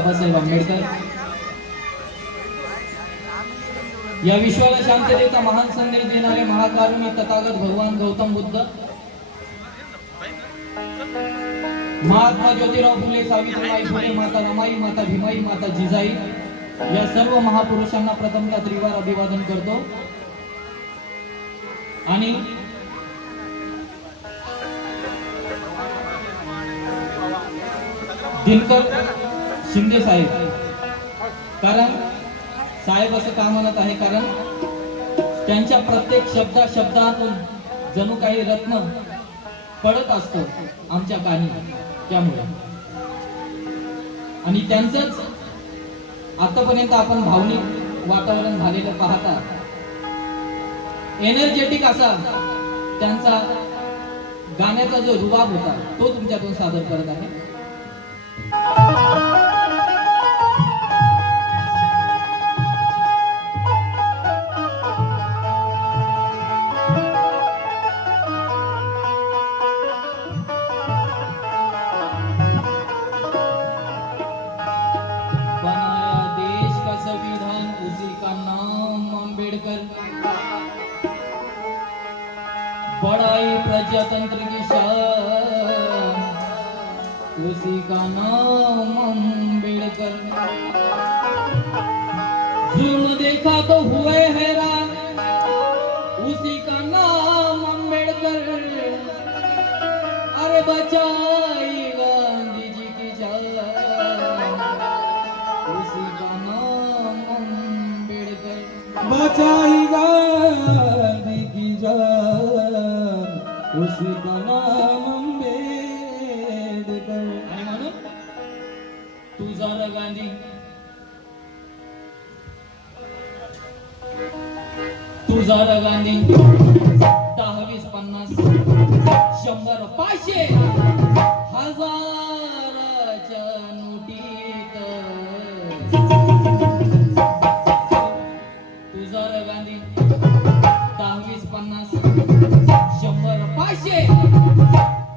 बाबासाहेब आंबेडकर या विश्वाला शांततेचा महान संदेश देणारे महाकारुणी तथागत भगवान गौतम बुद्ध, महात्मा ज्योतिराव फुले, सावित्रीबाई फुले, माता रमाई, माता भीमाई, माता जिजाई या सर्व महापुरुषांना प्रथमतः त्रिवार अभिवादन करतो आणि दिनकर शिंदे साहेब, कारण साहेब असं का म्हणत आहे, कारण त्यांच्या प्रत्येक शब्दातून जणू काही रत्न पडत असतो आमच्या कानी, त्यामुळे आणि त्यांचंच आतापर्यंत आपण भावनिक वातावरण झालेलं पाहता एनर्जेटिक असा त्यांचा गाण्याचा जो रुबाब होता तो तुमच्यातून सादर करत आहे. बनाया देश का संविधान उसी का नाम अम्बेडकर, बढ़ाई प्रजातंत्र की शान उसी का नाम अम्बेडकर, जुल्म देखा तो हुए हैरान उसी का नाम अम्बेडकर, अरे बचाई गांधी जी की जान उसी का नाम अम्बेडकर, बचाई गांधी की जान उसी का नाम अम्बेडकर. आणि म्हणून तुझा र गांधी, तुझा र गांधी 10, 20, 50, 100, 500, हजाराच्या नोटीत, तुझा र गांधी 10, 20, 50, 100, 500,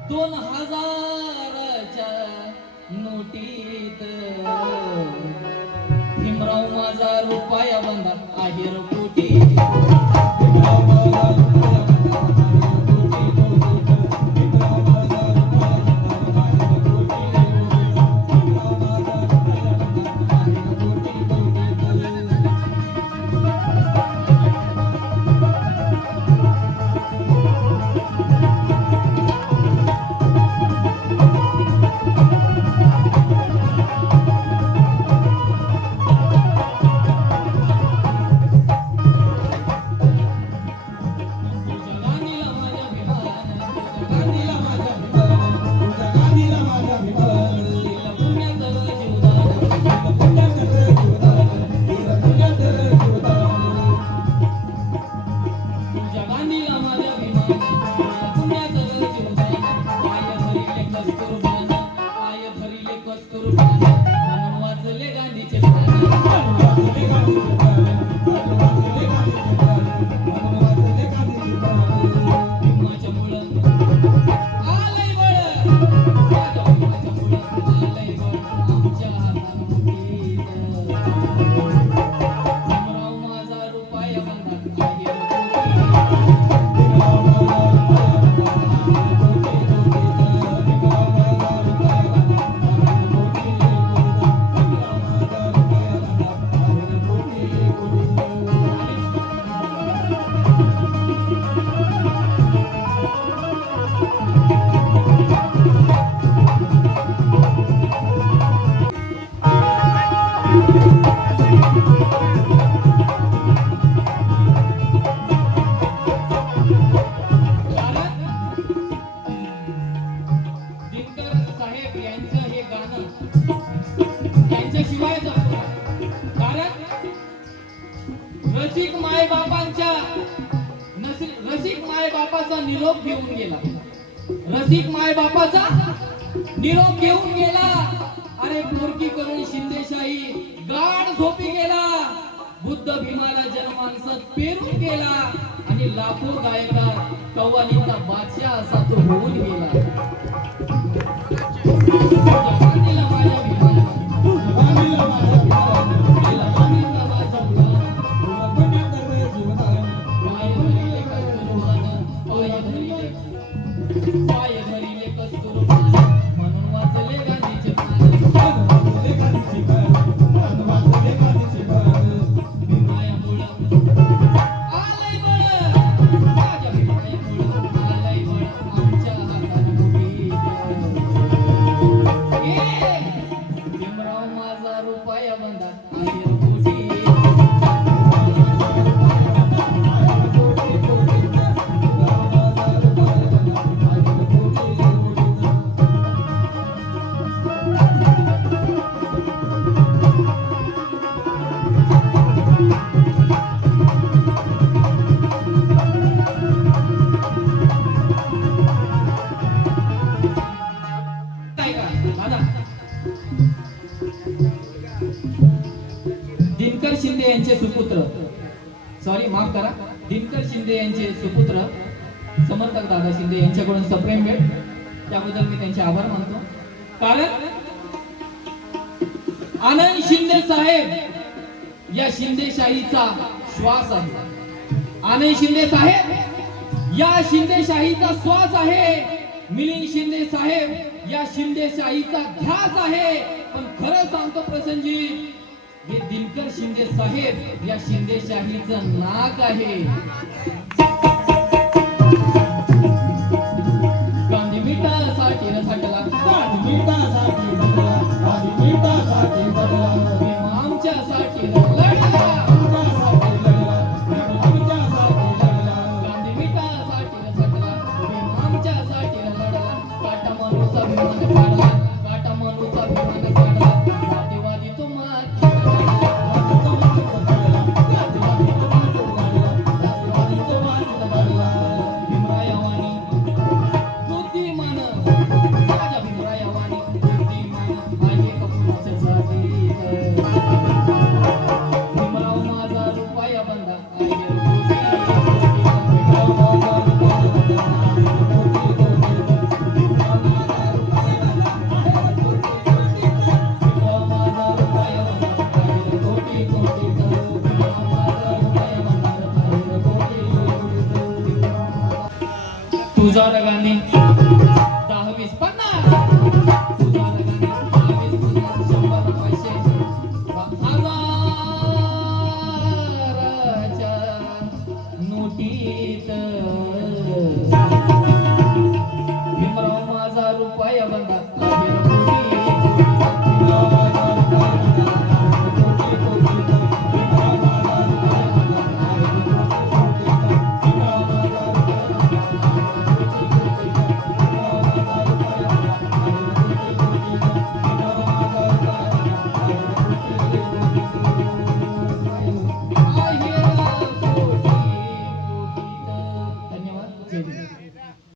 2000च्या नोटीत, भीमराव माझा रुपया बंदा आहे कोटी, भीमराव माझा रुपया बंदा आहे कोटी, भीमराव माझा रुपया बंदा आहे कोटी, भीमराव माझा रुपया बंदा आहे कोटी. निरोप घेऊन गेला, रसिक माय बापाचा निरोप घेऊन गेला. अरे पोरकी करून शिंदेशाही गाढ झोपी गेला, बुद्ध भीमाला जनमानसात पेरून गेला आणि लाखो गायका कव्वालीचा बादशाह असा तो होऊन गेला. झालं माझं विधान. केला मागीचा माझा उधाण. तुला पुण्यात करते जीवदान. पाय धरिले कस्तुरभान, पाय धरिले कस्तुरभान, म्हणून वाचले गांधीचे प्राण. मन वाचले गांधीची भान. मन वाचले गांधीची भान. भीमायामुळं आलंय बळ, माझ्या भीमायामुळं आलंय बळ, आमच्या हातात मोठी भीमराव माझा रुपया बंधात आहे कोटी. काय का दादा दिनकर शिंदे यांचे सुपुत्र, सॉरी माफ करा, दिनकर शिंदे यांचे सुपुत्र समर्थक दादा शिंदे यांच्याकडून सप्रेम भेट, त्याबद्दल मी त्यांचे आभार मानतो. कारण आनंद शिंदे साहेब या शिंदेशाहीचा श्वास आहे. आनंद शिंदे साहेब या शिंदेशाहीचा श्वास आहे. मिलिंद शिंदे साहेब या शिंदेशाहीचा ध्यास आहे. पण खरं सांगतो प्रसंजी, हे दिनकर शिंदे साहेब या शिंदेशाहीचं नाक आहे. गांधी मिठासाठी रसाटला, मिठासाठी जगला. गांधी मिठासाठी जगला. भीम आमच्यासाठी लढला. आमच्यासाठी लढला. आमच्यासाठी लढला. गांधी मिठासाठी रसाटला, भीम आमच्यासाठी लढला. काटा मनूचा विमान काढला, काटा मनूचा विमान काढला. जातीवादी तो माती काढला. भीमरायावानी बुद्धिमान, माझ्या भीमरायावानी बुद्धिमान आहे कपुराच्या जातीत. भीमराव माझा रुपया बंधा आहे तुझा गांधी